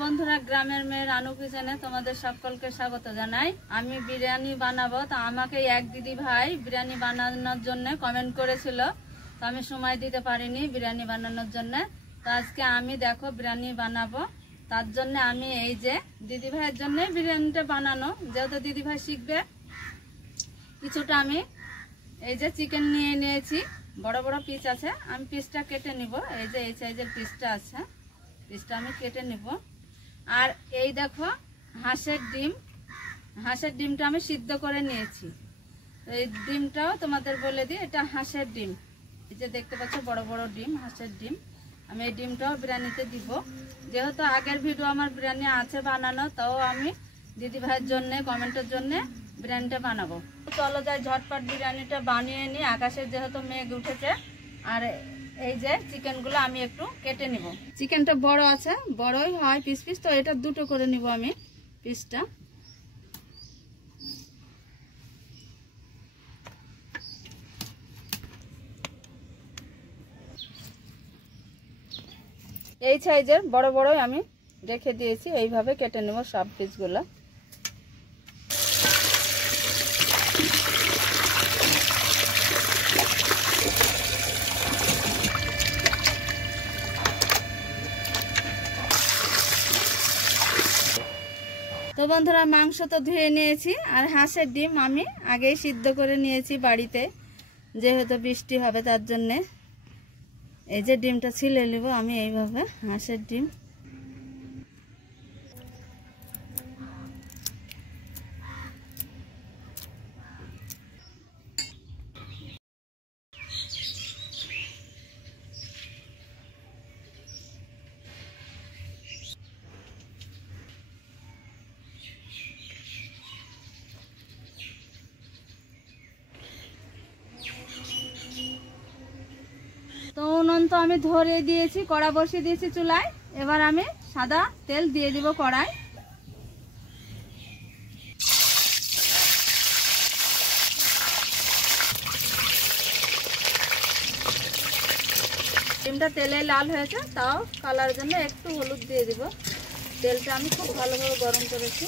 বন্ধুরা, গ্রামের মেয়ে রানু কিচেনে তোমাদের সকলকে স্বাগত জানাই। আমি বিরিয়ানি বানাবো, তো আমাকে এক দিদি ভাই বিরিয়ানি বানানোর জন্য কমেন্ট করেছিল, তো আমি সময় দিতে পারিনি বিরিয়ানি বানানোর জন্য। তো আজকে আমি দেখো বিরিয়ানি বানাবো, তার জন্য আমি এই যে দিদি ভাইয়ের জন্য বিরিয়ানিটা বানানো, যেহেতু দিদি ভাই শিখবে কিছুটা, আমি এই যে চিকেন নিয়ে নিয়েছি, বড় বড় পিস আছে, আমি পিসটা কেটে নিব। এই যে এই সাইজের পিসটা আছে, পিসটা আমি কেটে নিব। আর এই দেখো হাঁসের ডিম, হাঁসের ডিমটা আমি সিদ্ধ করে নিয়েছি। তো এই ডিমটাও তোমাদের বলে দিই, এটা হাঁসের ডিম, এই যে দেখতে পাচ্ছ বড় বড় ডিম, হাঁসের ডিম। আমি এই ডিমটাও বিরিয়ানিতে দিব, যেহেতু আগের ভিডিও আমার বিরিয়ানি আছে বানানো, তাও আমি দিদি ভাইয়ের জন্যে কমেন্টের জন্যে বিরিয়ানিটা বানাবো। চলো যাই ঝটপট বিরিয়ানিটা বানিয়ে নিই, আকাশে যেহেতু মেঘ উঠেছে। আর এই যে চিকেনগুলো আমি একটু কেটে নিব। চিকেনটা বড় আছে, বড়ই হয় পিস পিস, তো এটা দুটো করে নিব আমি পিসটা। এই সাইজের বড় বড়ই আমি রেখে দিয়েছি, এইভাবে কেটে নেব সব পিসগুলো। তো বন্ধুরা, মাংস তো ধুয়ে নিয়েছি, আর হাঁসের ডিম আমি আগেই সিদ্ধ করে নিয়েছি বাড়িতে, যেহেতু বৃষ্টি হবে তার জন্যে। এই যে ডিমটা ছিলে নেব আমি এইভাবে, হাঁসের ডিম। তো উনুন তো আমি ধরে দিয়েছি, কড়া বসিয়ে দিয়েছি চুলায়। এবার আমি সাদা তেল দিয়ে দিব কড়াই। ডিমটা তেলে লাল হয়েছে, তাও কালারের জন্য একটু হলুদ দিয়ে দিব। তেলটা আমি খুব ভালোভাবে গরম করেছি,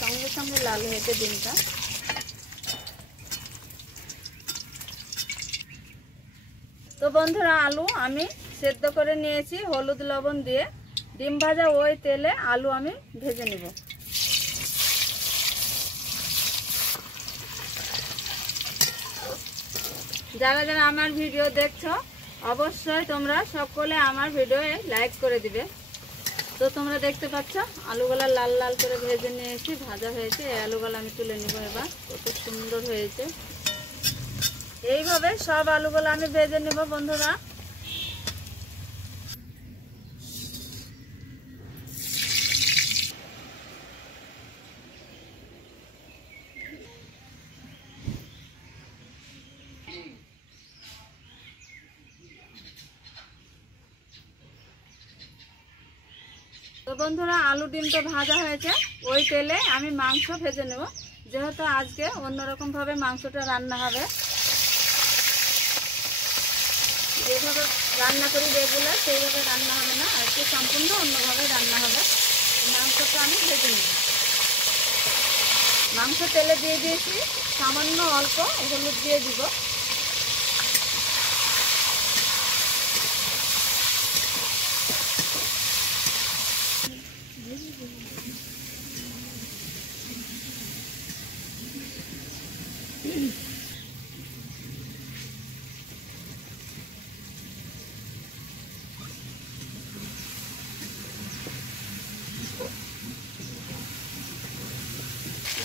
সঙ্গে সঙ্গে লাল হয়েছে ডিমটা। তো বন্ধুরা, আলু আমি সেদ্ধ করে নিয়েছি হলুদ লবণ দিয়ে। ডিম ভাজা ওই তেলে আলু আমি ভেজে নেব। যারা যারা আমার ভিডিও দেখছো, অবশ্যই তোমরা সকলে আমার ভিডিওয়ে লাইক করে দিবে। তো তোমরা দেখতে পাচ্ছ আলুগুলা লাল লাল করে ভেজে নিয়েছি, ভাজা হয়েছে। এই আলুগুলো আমি তুলে নিব। এবার কত সুন্দর হয়েছে। এইভাবে সব আলুগুলো আমি ভেজে নেব বন্ধুরা। তো বন্ধুরা, আলু ডিমটা ভাজা হয়েছে, ওই তেলে আমি মাংস ভেজে নেব। যেহেতু আজকে অন্যরকম ভাবে মাংসটা রান্না হবে, যেভাবে রান্না করি রেগুলার সেইভাবে রান্না হবে না, আজকে সম্পূর্ণ অন্যভাবে রান্না হবে। মাংসটা আমি ভেজে নেব। মাংস তেলে দিয়ে দিয়েছি, সামান্য অল্প হলুদ দিয়ে দিব।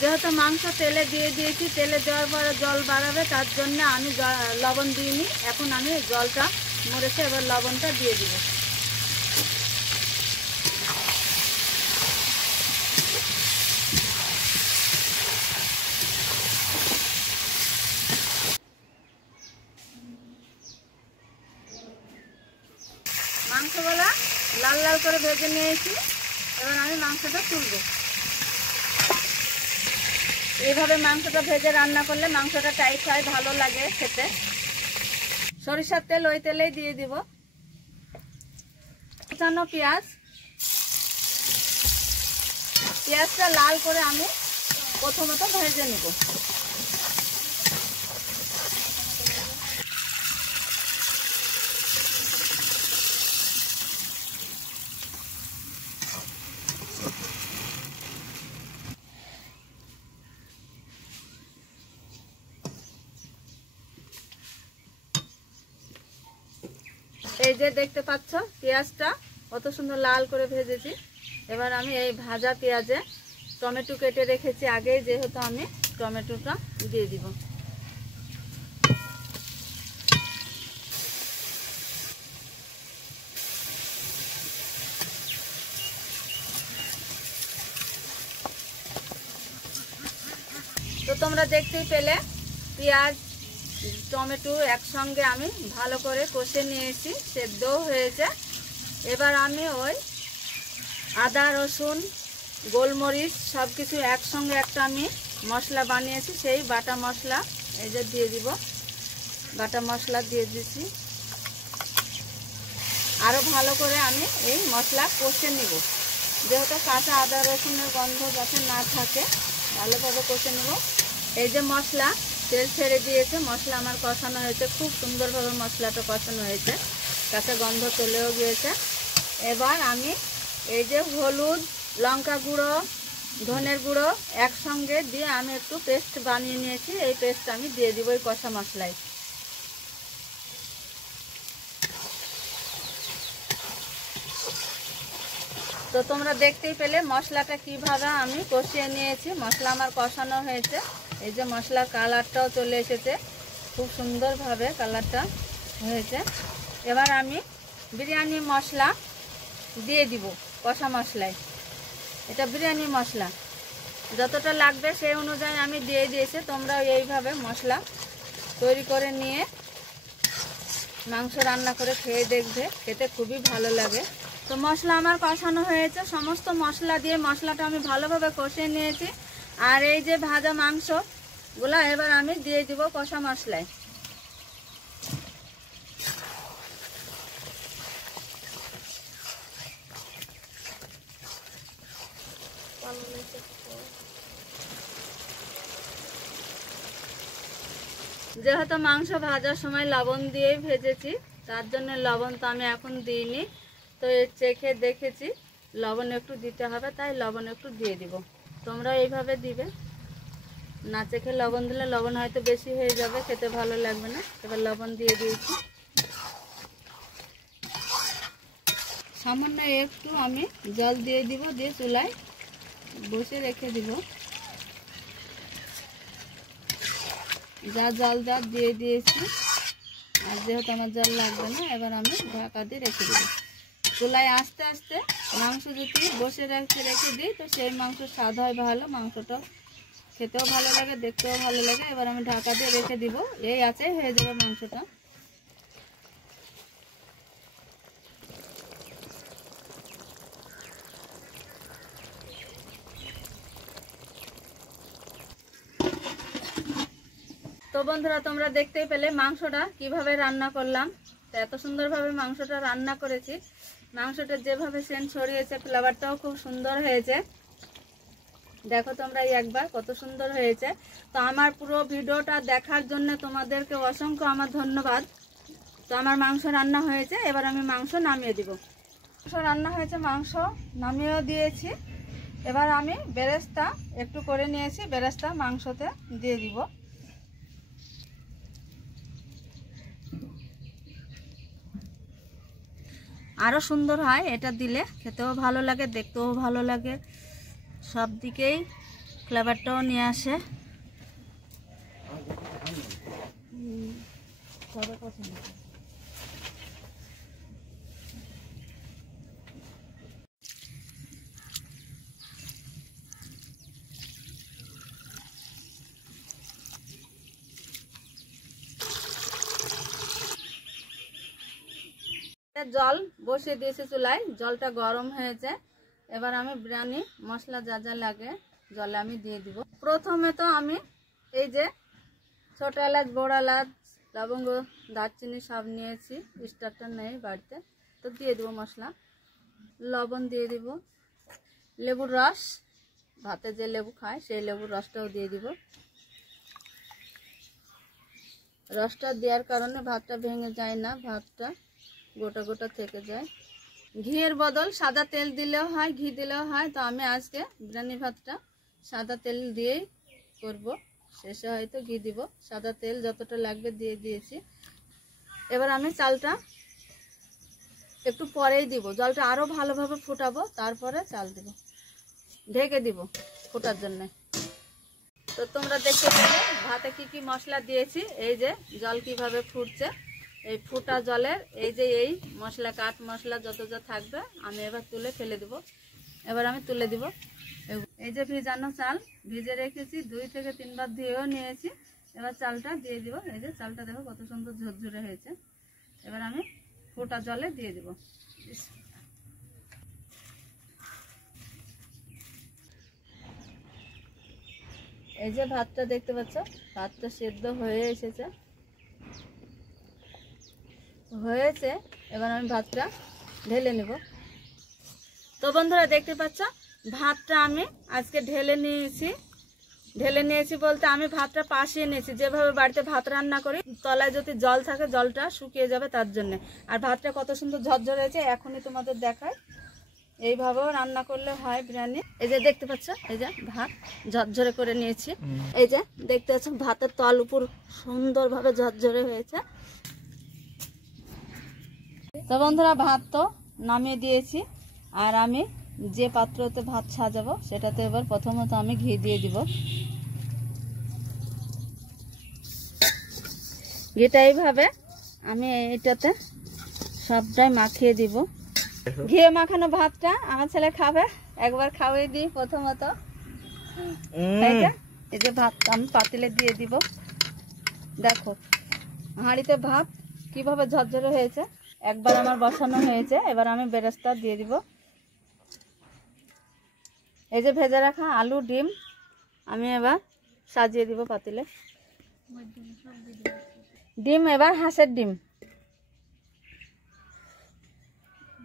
যেহেতু মাংস তেলে দিয়ে দিয়েছি, তেলে দেওয়ার পরে জল বাড়াবে, তার জন্য আমি লবণ দিইনি। এখন আমি জলটা মরেছে, এবার লবণটা দিয়ে দিব। মাংসগুলা লাল লাল করে ভেজে নিয়েছি, এবার আমি মাংসটা তুলব। এইভাবে মাংসটা ভেজে রান্না করলে মাংসটা টাইট হয়, ভালো লাগে খেতে। সরিষার তেল ওই তেলেই দিয়ে দিব। কুচানো পেঁয়াজ, পেঁয়াজটা লাল করে আমি প্রথমত ভেজে নেব। এই যে দেখতে পাচ্ছ পেঁয়াজটা কত সুন্দর লাল করে ভেজেছি। এবার আমি এই ভাজা পেঁয়াজে টমেটো কেটে রেখেছি আগেই, যেহেতু আমি টমেটোটা দিয়ে দিব। তো তোমরা দেখতেই পেলে পেঁয়াজ টমেটো একসঙ্গে আমি ভালো করে কষে নিয়েছি, সেদ্ধও হয়েছে। এবার আমি ওই আদা রসুন গোলমরিচ সব কিছু একসঙ্গে একটা আমি মশলা বানিয়েছি, সেই বাটা মশলা এই যে দিয়ে দিব। বাটা মশলা দিয়ে দিচ্ছি। আরও ভালো করে আমি এই মশলা কষে নিব, যেহেতু কাঁচা আদা রসুনের গন্ধ যাতে না থাকে ভালোভাবে কষে নেব। এই যে মশলা তেল ছেড়ে দিয়েছে, মশলা আমার কষানো হয়েছে, খুব সুন্দরভাবে মশলাটা কষানো হয়েছে, কাঁচা গন্ধ চলেও গিয়েছে। এবার আমি এই যে হলুদ লঙ্কা গুঁড়ো ধনের গুঁড়ো একসঙ্গে দিয়ে আমি একটু পেস্ট বানিয়ে নিয়েছি, এই পেস্ট আমি দিয়ে দিব এই কষা মশলায়। তো তোমরা দেখতেই পেলে মশলাটা কিভাবে আমি কষিয়ে নিয়েছি। মশলা আমার কষানো হয়েছে, এই যে মশলার কালারটাও চলে এসেছে, খুব সুন্দরভাবে কালারটা হয়েছে। এবার আমি বিরিয়ানি মশলা দিয়ে দিব কষা মশলায়। এটা বিরিয়ানি মশলা যতটা লাগবে সেই অনুযায়ী আমি দিয়ে দিয়েছি। তোমরা এইভাবে মশলা তৈরি করে নিয়ে মাংস রান্না করে খেয়ে দেখবে, খেতে খুবই ভালো লাগে। তো মশলা আমার কষানো হয়েছে, সমস্ত মশলা দিয়ে মশলাটা আমি ভালোভাবে কষিয়ে নিয়েছি। আর এই যে ভাজা মাংসগুলো এবার আমি দিয়ে দিব কষা মশলায়। যেহেতু মাংস ভাজার সময় লবণ দিয়েই ভেজেছি, তার জন্য লবণ তো আমি এখন দিইনি। তো চেখে দেখেছি লবণ একটু দিতে হবে, তাই লবণ একটু দিয়ে দিব। তোমরা এইভাবে দিবে, না চেখে লবণ দিলে লবণ হয়তো বেশি হয়ে যাবে, খেতে ভালো লাগবে না। এবার লবণ দিয়ে দিয়েছি, সামান্য একটু আমি জল দিয়ে দিব, দিয়ে চুলায় বসে রেখে দিব। যা জল দিয়ে দিয়েছি, আর যেহেতু আমার জল লাগবে না, এবার আমি ঢাকা দিয়ে রেখে দেব। চুলায় আস্তে আস্তে মাংস যদি বসে রেখে দিই, তো সেই মাংস স্বাদ হয় ভালো, মাংসটা খেতেও ভালো লাগে, দেখতেও ভালো লাগে। এবার আমি ঢাকা দিয়ে রেখে দিব, এই আছে হয়ে যাবে মাংসটা। তো বন্ধুরা তোমরা দেখতেই পেলে মাংসটা কিভাবে রান্না করলাম। তো এত সুন্দরভাবে মাংসটা রান্না করেছি, মাংসটা যেভাবে সেন্ট ছড়িয়েছে, ফ্লেভারটাও খুব সুন্দর হয়েছে। দেখো তোমরা একবার কত সুন্দর হয়েছে। তো আমার পুরো ভিডিওটা দেখার জন্য তোমাদেরকে অসংখ্য আমার ধন্যবাদ। তো আমার মাংস রান্না হয়েছে, এবার আমি মাংস নামিয়ে দিব। মাংস রান্না হয়েছে, মাংস নামিয়েও দিয়েছি। এবার আমি বেরেস্তা একটু করে নিয়েছি, বেরেস্তা মাংসতে দিয়ে দিব। আরও সুন্দর হয় এটা দিলে, খেতেও ভালো লাগে, দেখতেও ভালো লাগে, সব দিকেই ফ্লেভারটাও নিয়ে আসে। জল বসিয়ে দিয়েছি চুলায়, জলটা গরম হয়েছে। এবার আমি বিরিয়ানি মশলা যা যা লাগে জলে আমি দিয়ে দিব। প্রথমে তো আমি এই যে ছোট এলাচ বড় এলাচ লবঙ্গ দারচিনি সব নিয়েছি, স্টারটা নেই বাড়িতে, তো দিয়ে দেবো মশলা। লবণ দিয়ে দিব, লেবুর রস ভাতে যে লেবু খায় সেই লেবুর রসটাও দিয়ে দিব। রসটা দেওয়ার কারণে ভাতটা ভেঙে যায় না, ভাতটা গোটা গোটা থেকে যায়। ঘিয়ের বদল সাদা তেল দিলেও হয়, ঘি দিলেও হয়। তো আমি আজকে বিরিয়ানি ভাতটা সাদা তেল দিয়েই করব, শেষে হয়তো ঘি দিব। সাদা তেল যতটা লাগবে দিয়ে দিয়েছি। এবার আমি চালটা একটু পরেই দিব, জলটা আরও ভালোভাবে ফুটাবো, তারপরে চাল দিব, ঢেকে দিব ফোটার জন্য। তো তোমরা দেখতে পেলে ভাতে কি কি মশলা দিয়েছি। এই যে জল কিভাবে ফুটছে, এই ফুটা জলের এই যে এই মশলা, কাঠ মশলা যত যা থাকবে আমি এবার তুলে ফেলে দেব। এবার আমি তুলে দিব। এই যে ভিজানো চাল ভিজে রেখেছি, 2 থেকে 3 বার ধুয়েও নিয়েছি। এবার চালটা দিয়ে দিব। এই যে চালটা দেখো কত সুন্দর ঝরঝরে হয়েছে। এবার আমি ফোটা জলে দিয়ে দিব। এই যে ভাতটা দেখতে পাচ্ছ, ভাতটা সেদ্ধ হয়ে এসেছে হয়েছে। এবার আমি ভাতটা ঢেলে নেব। তো বন্ধুরা দেখতে পাচ্ছ ভাতটা আমি আজকে ঢেলে নিয়েছি বলতে আমি ভাতটা পাশিয়ে নিয়েছি। যেভাবে বাড়িতে ভাত রান্না করি, তলায় যদি জল থাকে জলটা শুকিয়ে যাবে তার জন্য। আর ভাতটা কত সুন্দর ঝরঝরে হয়েছে, এখনই তোমাদের দেখায়। এইভাবেও রান্না করলে হয় বিরিয়ানি। এই যে দেখতে পাচ্ছ, এই যে ভাত ঝরঝরে করে নিয়েছি। এই যে দেখতে পাচ্ছ ভাতের তল উপর সুন্দরভাবে ঝরঝরে হয়েছে। তো বন্ধুরা ভাত তো নামিয়ে দিয়েছি। আর আমি যে পাত্রতে ভাত সাজাবো সেটাতে এবার প্রথমত আমি ঘি দিয়ে দিব। ঘিটা এইভাবে আমি এইটাতে সবটাই মাখিয়ে দিব। ঘিয়ে মাখানো ভাতটা আমার ছেলে খাবে, একবার খাওয়াই দিই প্রথমত। এই যে ভাত আমি পাতিলে দিয়ে দিব। দেখো হাঁড়িতে ভাত কিভাবে ঝরঝরে হয়েছে, একবার আমার বসানো হয়েছে। এবার আমি বেরেস্তা দিয়ে দিব। এই যে ভেজে রাখা আলু ডিম আমি এবার সাজিয়ে দিব পাতিলে। ডিম এবার হাঁসের ডিম।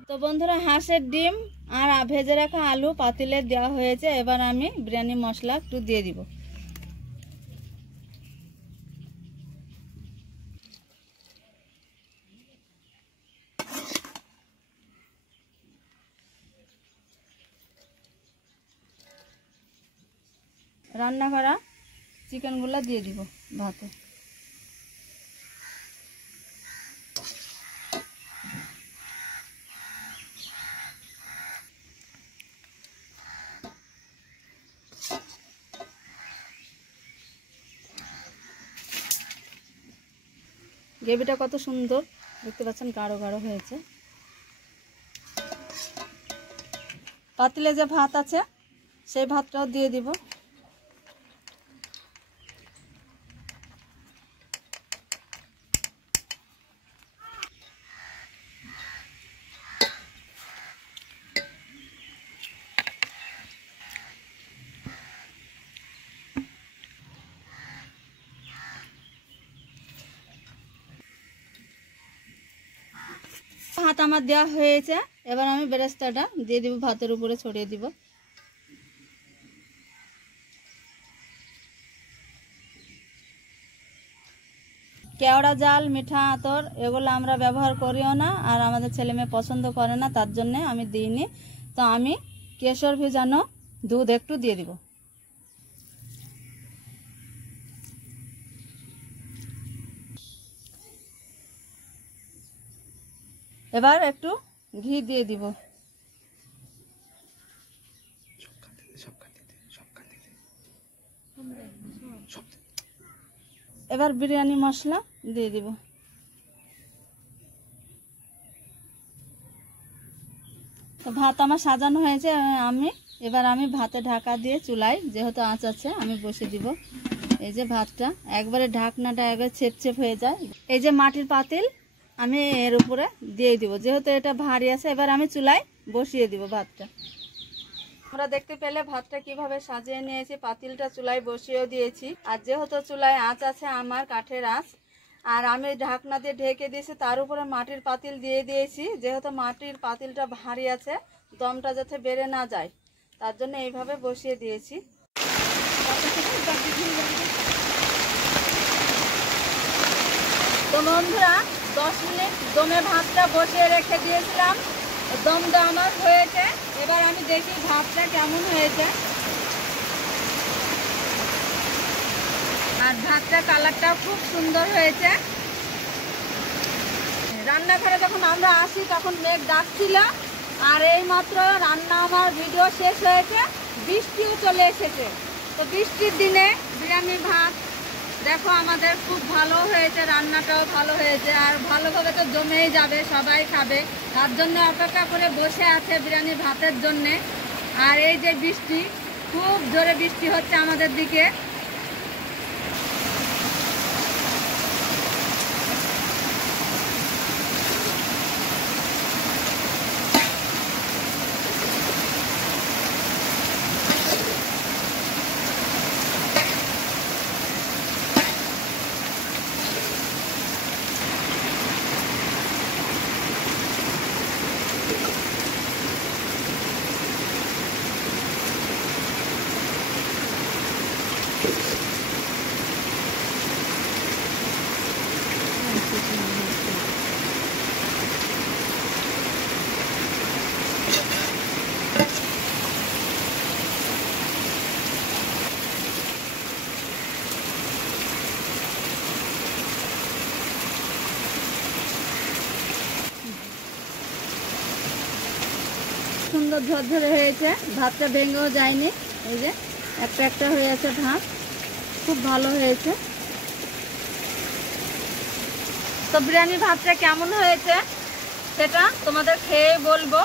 তো বন্ধুরা হাঁসের ডিম আর ভেজে রাখা আলু পাতিলে দেওয়া হয়েছে। এবার আমি বিরিয়ানি মশলা একটু দিয়ে দিব। রান্না করা চিকেনগুলো দিয়ে দিব ভাতে। গ্রেভিটা কত সুন্দর দেখতে পাচ্ছেন, গাঢ় গাঢ় হয়েছে। পাতিলে যে ভাত আছে সেই ভাতটাও দিয়ে দিব। ভাত আমার দেওয়া হয়েছে। এবার আমি বেরেস্তাটা দিয়ে দিব, ভাতের উপরে ছড়িয়ে দিব। কেওড়া জাল, মিঠা আতর এগুলো আমরা ব্যবহার করিও না, আর আমাদের ছেলে মেয়ে পছন্দ করে না, তার জন্য আমি দিইনি। তো আমি কেশর ভেজানো দুধ একটু দিয়ে দিব। এবার একটু ঘি দিয়ে দিব। এবার বিরিয়ানি মশলা দিয়ে দিব। তো ভাত আমার সাজানো হয়েছে। এবার আমি ভাতে ঢাকা দিয়ে চুলায় যেহেতু আঁচ আছে আমি বসে দিব। এই যে ভাতটা একবারে ঢাকনাটা একবার ছেপ হয়ে যায়। এই যে মাটির পাতিল আমি এর উপরে দিয়ে দিব, যেহেতু এটা ভারী আছে। এবার আমি চুলায় বসিয়ে দিব ভাতটা। আমরা দেখতে পেলে ভাতটা কিভাবে সাজিয়ে নিয়েছি, পাতিলটা চুলায় বসিয়েও দিয়েছি। আর যেহেতু চুলায় আঁচ আছে আমার, কাঠের আঁচ, আর আমি ঢাকনা দিয়ে ঢেকে দিয়েছি, তার উপরে মাটির পাতিল দিয়ে দিয়েছি। যেহেতু মাটির পাতিলটা ভারী আছে, দমটা যাতে বেড়ে না যায় তার জন্য এইভাবে বসিয়ে দিয়েছি। তো বন্ধুরা 10 মিনিট দমে ভাতটা বসিয়ে রেখে দিয়েছিলাম। দমটা আমার হয়েছে, এবার আমি দেখি ভাতটা কেমন হয়েছে। আর ভাতটা কালারটা খুব সুন্দর হয়েছে। রান্নাঘরে যখন আমরা আসি তখন মেঘ ডাকছিল, আর এই মাত্র রান্না আমার ভিডিও শেষ হয়েছে, বৃষ্টিও চলে এসেছে। তো বৃষ্টির দিনে বিরিয়ানি ভাত দেখো আমাদের খুব ভালো হয়েছে, রান্নাটাও ভালো হয়েছে, আর ভালোভাবে তো জমেই যাবে, সবাই খাবে। তার জন্য অপেক্ষা করে বসে আছে বিরিয়ানি ভাতের জন্যে। আর এই যে বৃষ্টি, খুব জোরে বৃষ্টি হচ্ছে আমাদের দিকে। সুন্দর ঝরঝরে হয়েছে, ভাতটা ভেঙেও যায়নি। এই যে একটা একটা হয়ে আছে ভাত, খুব ভালো হয়েছে। তো বিরিয়ানি ভাতটা কেমন হয়েছে সেটা তোমাদের খেয়ে বলবো।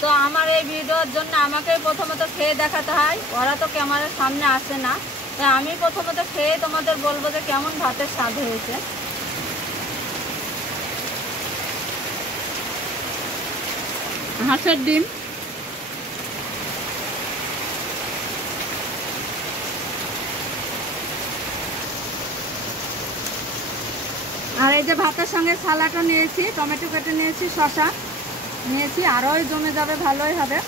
তো আমার এই ভিডিওর জন্য আমাকে প্রথমত খেয়ে দেখাতে হয়, ওরা তো ক্যামেরার সামনে আসে না, তাই আমি প্রথমত খেয়ে তোমাদের বলবো যে কেমন ভাতের স্বাদ হয়েছে। হাঁসের ডিম, আর এই যে ভাতের সঙ্গে সালাডও নিয়েছি, টমেটো কেটে নিয়েছি, শসা নিয়েছি, আরোই জমে যাবে, ভালোই হবে।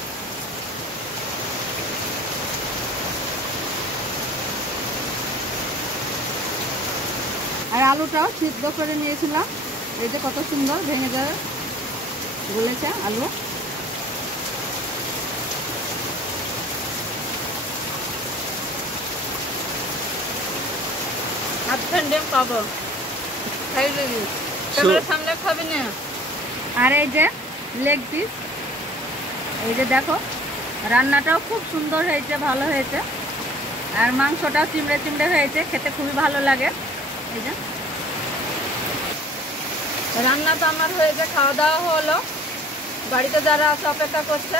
আর আলুটাও সিদ্ধ করে নিয়েছিলাম, এই যে কত সুন্দর ভেঙে যাবে গলেছে আলু। হাতের ডিম খাবো, সামনে খাবি না। আর এই যে লেগ পিস, এই যে দেখো রান্নাটাও খুব সুন্দর হয়েছে, ভালো হয়েছে। আর মাংসটাও চিমড়ে চিমড়ে হয়েছে, খেতে খুবই ভালো লাগে। এই যে রান্না তো আমার হয়েছে, খাওয়া দাওয়া হলো, বাড়িতে যারা আছে অপেক্ষা করছে।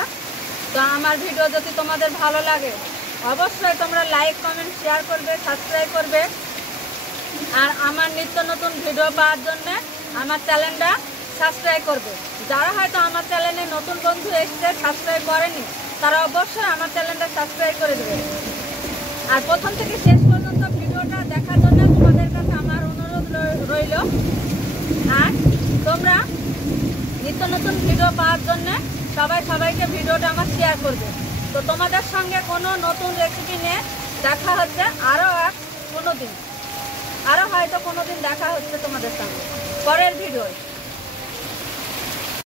তো আমার ভিডিও যদি তোমাদের ভালো লাগে অবশ্যই তোমরা লাইক, কমেন্ট, শেয়ার করবে, সাবস্ক্রাইব করবে। আর আমার নিত্য নতুন ভিডিও পাওয়ার জন্য আমার চ্যানেলটা সাবস্ক্রাইব করবে। যারা হয়তো আমার চ্যানেলে নতুন বন্ধু এসেছে, সাবস্ক্রাইব করেনি, তারা অবশ্যই আমার চ্যানেলটা সাবস্ক্রাইব করে দেবে। আর প্রথম থেকে শেষ পর্যন্ত ভিডিওটা দেখার জন্য তোমাদের কাছে আমার অনুরোধ রইল। আর তোমরা নিত্য নতুন ভিডিও পাওয়ার জন্য সবাইকে ভিডিওটা আমার শেয়ার করবে। তো তোমাদের সঙ্গে কোনো নতুন রেসিপি নিয়ে দেখা হচ্ছে আরও হয়তো কোনোদিন দেখা হচ্ছে তোমাদের সঙ্গে পরের ভিডিও।